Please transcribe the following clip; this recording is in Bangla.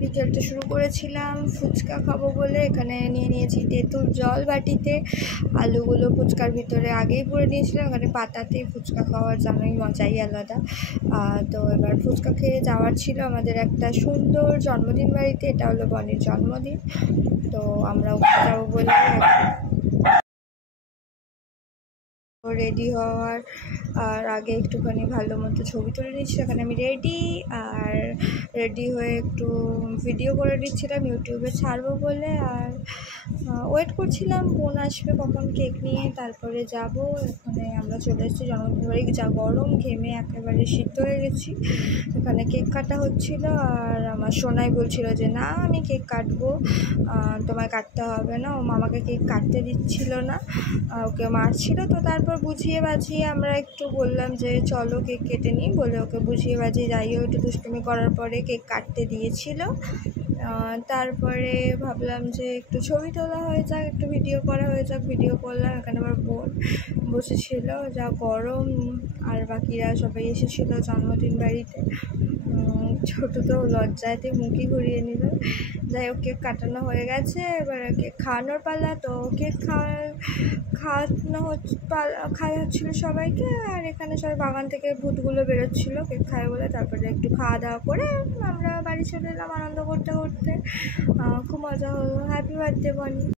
বিকেলটা শুরু করেছিলাম ফুচকা খাবো বলে। এখানে নিয়ে নিয়েছি তেঁতুল জল বাটিতে, আলুগুলো ফুচকার ভিতরে আগেই ভরে নিয়েছিলাম। এখানে পাতাতেই ফুচকা খাওয়ার জানোই মজাই আলাদা। তো এবার ফুচকা খেয়ে যাওয়ার ছিল আমাদের একটা সুন্দর জন্মদিন বাড়িতে। এটা হলো বনির জন্মদিন, তো আমরা ওখানে যাবো বলে রেডি হওয়ার আর আগে একটুখানি ভালো মতো ছবি তুলে নিচ্ছি। এখানে আমি রেডি, আর রেডি হয়ে একটু ভিডিও করে দিচ্ছিলাম ইউটিউবে ছাড়বো বলে। আর ওয়েট করছিলাম বোন আসবে কখন কেক নিয়ে, তারপরে যাব। এখানে আমরা চলে এসেছি জন্মদিন বাড়ি। যা গরম, ঘেমে একেবারে সিদ্ধ হয়ে গেছি। এখানে কেক কাটা হচ্ছিল, আর আমার সোনাই বলছিল যে না আমি কেক কাটবো, তোমায় কাটতে হবে না। ও মামাকে কেক কাটতে দিচ্ছিল না, ওকে মারছিল। তো তারপর বুঝিয়ে বাজিয়ে আমরা একটু বললাম যে চলো কেক কেটে নিই বলে, ওকে বুঝিয়ে বাজিয়ে যাইও একটু দুষ্টুমি করার পরে কেক কাটতে দিয়েছিল। তারপরে ভাবলাম যে একটু ছবি তোলা হয়ে যাক, একটু ভিডিও করা হয়ে যাক। ভিডিও করলাম। এখানে আমার বোন বসেছিল, যা গরম, আর বাকিরা সবাই এসেছিলো জন্মদিন বাড়িতে। ছোটো তো লজ্জাতে মুখই ঘুরিয়ে নিল। যাই হোক, কেক কাটানো হয়ে গেছে, এবার কেক খাওয়ানোর পালা। তো কেক খাওয়ানো হচ্ছিলো সবাইকে। আর এখানে সবাই বাগান থেকে ভূতগুলো বেরোচ্ছিলো কেক খায় বলে। তারপরে একটু খাওয়া দাওয়া করে আমরা বাড়ি চলে এলাম আনন্দ করতে করতে। খুব মজা হলো। হ্যাপি বার্থডে বনি।